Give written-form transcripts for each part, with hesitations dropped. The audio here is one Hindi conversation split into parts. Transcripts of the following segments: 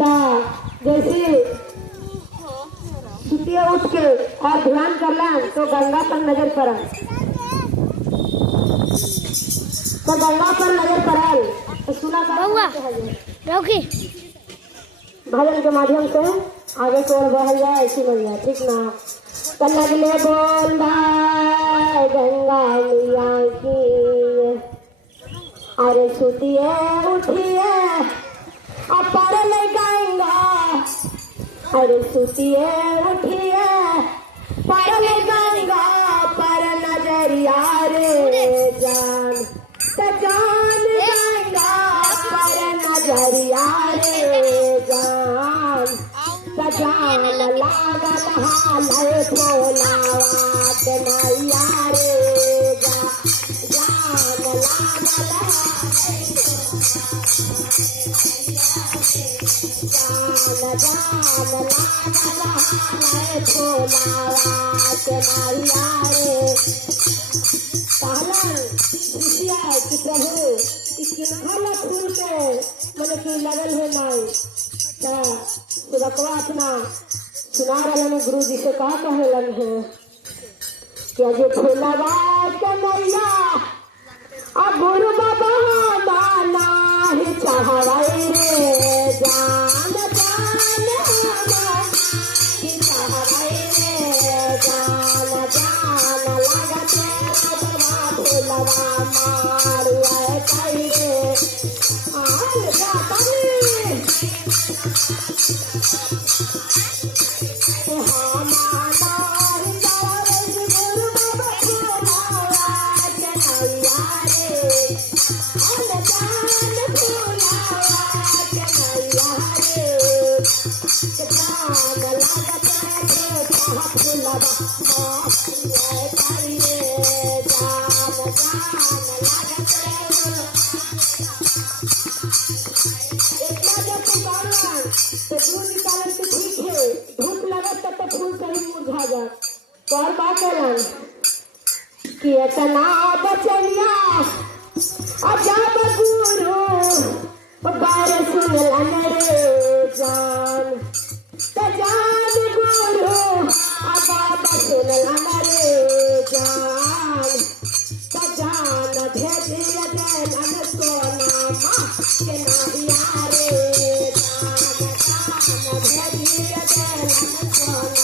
ता जैसे सुतिए उठ के और ध्यान कर लें तो गंगा पर नजर पड़ा, तो गंगा पर नजर पड़ा तो सुना भजन के माध्यम से आगे की ओर बढ़ जाए, ऐसी बन जाए, ठीक ना। तो लगले बोल भाई गंगा मैया की, अरे सुतिए उठिए अपर ले गंगा, अरे सुतिए उठिए पर ले गंगा, पर नजरिया रे जान, तो जान गंगा पर नजरिया रे जान, तो जान लागल हाल भोलावात नैया रे जान लागल जान लागल हाल भोलावात नैया रे। कहलन खुशिया कि प्रभु किनखला फूल के मैंने कि लगल है नाई, तो रखवा अपना सुना रहे गुरु जी से कहा कहलन है कि अजय फूलवा के मैया अब गुरु बाबा दाना ही चाहवाई रे जान जान ही चाहवाई रे जान जान लागते बाबा फूलवा मारिया कई रे आल जातनी और बात कहलन कि इतना बचनिया अजब गुरु बार सुनलन रे जान, तो जान गुरु अजब सुनलन रे जान, तो जान भेजिए देलन सोना माँ के नारिया रे जान, जान भेजिए देलन सोना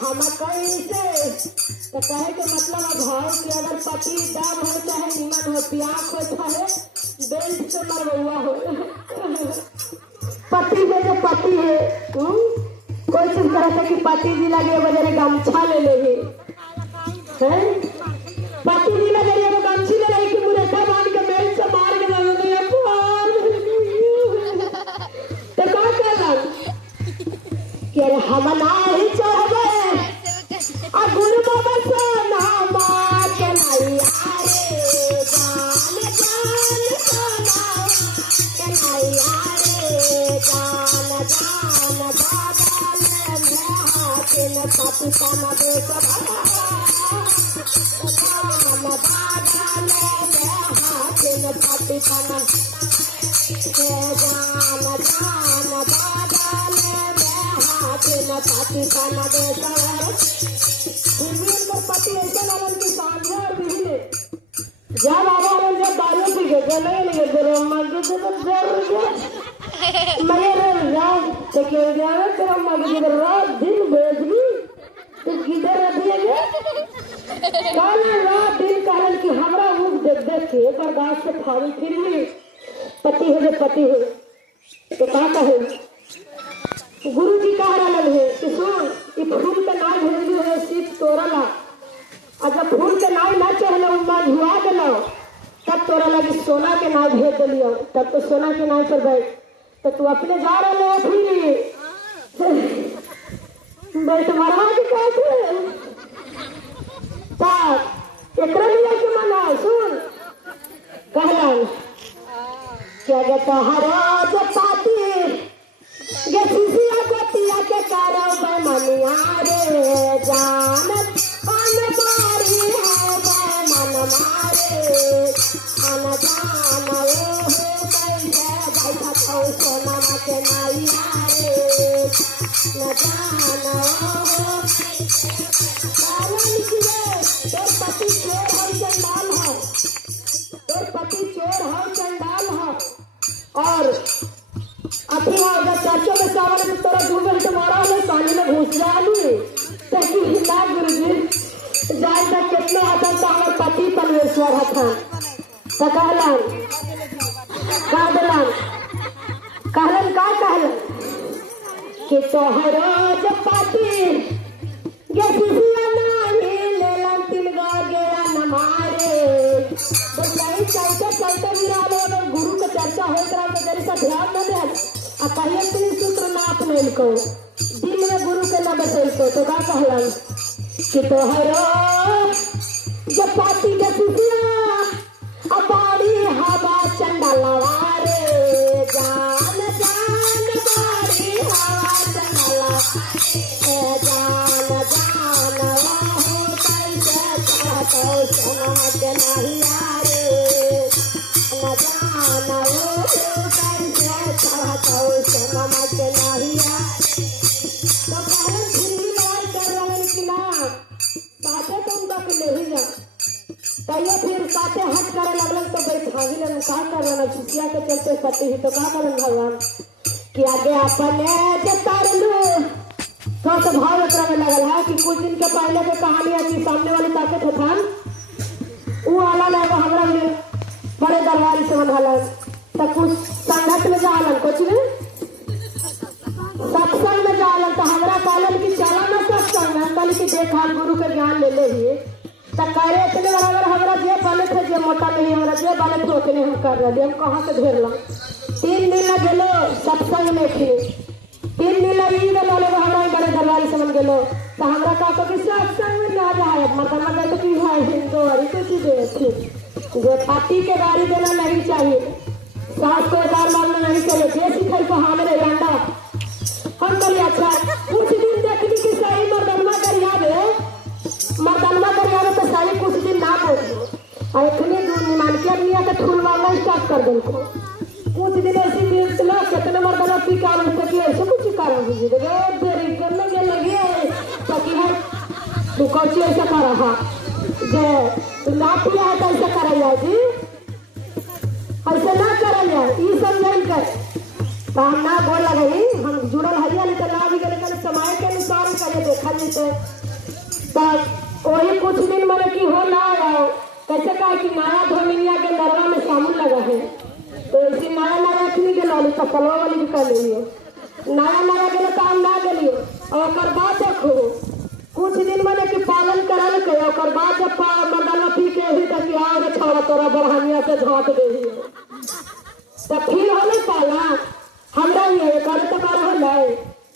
हम कैसे, तो कहे के मतलब भाव कि अगर पति डर हो चाहे निमन हो प्यास हो चाहे बेल्ट से मरवा हो पति जैसे पति है, कोई चीज करते कि पति जी लगे वजह गमछा ले ले पति जी लगे वो गमछी ले रही कि मुरेठा बांध के बेल्ट से मार के तो कहा कहलन कि अरे हम नहीं चाहबे गुरु बाबा सोना माँ के नैया रे जान जान सोना के नैया रे जान जान बाबा में हाथ न पापी पाना दे जान बाबा में हाथ न पापी पाना जान जान बाबा में हाथ न पापी पाना दे पति ऐसे लगन की सांझे और बिजली जब आवाज जब दारू पी के गले लिए तेरे मर्द से तो जर मेरे राज से के गया तेरा मर्द रात दिन भेजली तो किधर दिएगे काले रात दिन कारण कि हमरा मुख देख देख के बर्दाश्त से फाड़ी फिर भी पति है जो पति है तो क्या कहे गुरु जी कह रहे हैं कि सुन ये फूल के नाम भेजली है सीट तोड़ला, अगर फूल के नाव ना चढ़ल धुआ दिलो तब तोरा लगी सोना के नाव भेज दिलियो, तब तो सोना के नाव पर बैठ तो तू अपने जा रहे हो फिर बैठ मरवा के कैसे एकरा लिए के मना सुन कहलन क्या गता हराज पाती गे सिसिया गोतिया के करो बेमनिया रे जान पान मारी है न जानो हो काला निकले तोर पति चोर हो चंडाल हो तोर पति चोर हो चंडाल हो और अभी अगर चाचो में सावन में तोरा डूबल तुम्हारा में पानी में घुस जानी ताकि हिला गुरुजी जाए तक कितना आता तो हमारे पति परमेश्वर हथन कहलन कहलन कि तोहरो जब पति गसिया नहीं लेलन तिल गया न मारे बस यही चलते गिरा लो गुरु के चर्चा हो रहा तो जरी सा ध्यान न दे आ कहिए तीन सूत्र ना अपने को दिल में गुरु के न बसल तो का कहलन कि तोहरो जब पाती के सुसिया अबाड़ी हवा चंडलवा रे जान जान बाड़ी हवा चंडलवा जान जान हो कैसे चाहतो समझ नहीं आरे न जान हो कैसे चाहतो समझ नहीं आरे तो पहले दिल्ली लड़ाई कर रहे कि ना बातें तुम तक नहीं जा तैयो फिर काटे हट करे लगल तो बैठावी लगन का करना चिचिया के चलते सती ही तो का करन भगवान कि आगे अपने जे तारलू तो भाव एकरा में लगल है कि कुछ दिन के पहले के कहानी है कि सामने वाली ताकत हथन वो आला लगा हमरा में बड़े दरबारी से बनहलन तो कुछ संगत में जालन कुछ में सत्संग में जालन तो हमरा कहलन कि चला ना सत्संग हम कहली कि देखा गुरु के ज्ञान ले ही तो करे इतने बराबर हमरा जे बने थे जे मोटा नहीं हमरा जे बने थे उतने हम कर रहे हम कहाँ से घेर ला 3 दिन गेलो सत्संग में थी 3 दिन लगी गेलो हमरा बड़े दरबारी से मन गेलो तो हमरा कहा कि सत्संग में ना जाए मतलब मैं तो की है हिंदू और कुछ दे थी जो पार्टी के गाड़ी देना नहीं चाहिए सास को दार मारना नहीं चाहिए जे सिखाई को हमरे लंडा हम बोले अच्छा कुछ दिन देखली कि सही मर्दनमा करिया तो सारी कुछ दिन ना बोलियो और इतने दूर निमान के लिया के ठुल मारना स्टार्ट कर दिल को कुछ दिन ऐसी दिन चला कितने मर्दना पी का उसके ऐसे कुछ कारण हुई देरी करने के लगी है ताकि है तू कौन ऐसा कर रहा जे ना पिया है तो ऐसा कर जी ऐसे ना कर ये सब नहीं कर तो हम ना बोल लगे हम जुड़ल हरियाली तो ना भी गए समय के अनुसार करे देखा जी तो वही कुछ दिन मैंने की हो ना कैसे कहा कि नया धोमिया के नरवा में साबुन लगा है तो इसी नया नया रखनी के लाली चप्पलों वाली भी कर लीजिए नया के काम ना गलिए और बाद देखो कुछ दिन मैंने कि पालन करल के और बाद जब मंडल पी के ही तक आगे छोड़ा तोरा बढ़ानिया से झाँट दे तो फिर हो नहीं पाला हमरा ये करे तो कर हो जाए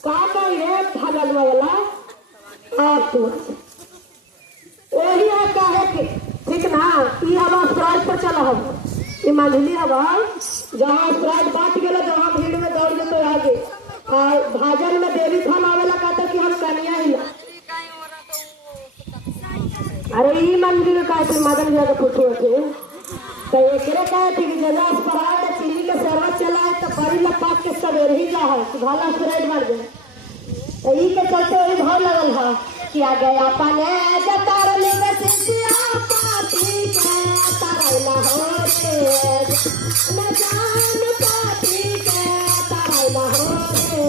का ये भगल वाला आप तो वही है काहे कि ठीक ना ये हवा स्प्राइट पर चला हम ये मंझली हवा जहाँ स्प्राइट बांट गए जहाँ भीड़ में दौड़ गए तो आगे और भाजन में देवी थान आवेला कहता कि हम कन्या ही अरे ये मंदिर का मदन भैया का पूछो थे तो एक कहे थे कि जगह स्प्राइट चीनी के सरवा चला तो बड़ी लपाट के सवेरे ही जा है भाला स्प्राइट बन गए तो ये के चलते वही भाव लगल है कि आ गया पाने जतार लेके सिसिया पाती के तारैला हो रे न जान पाती के तारैला हो रे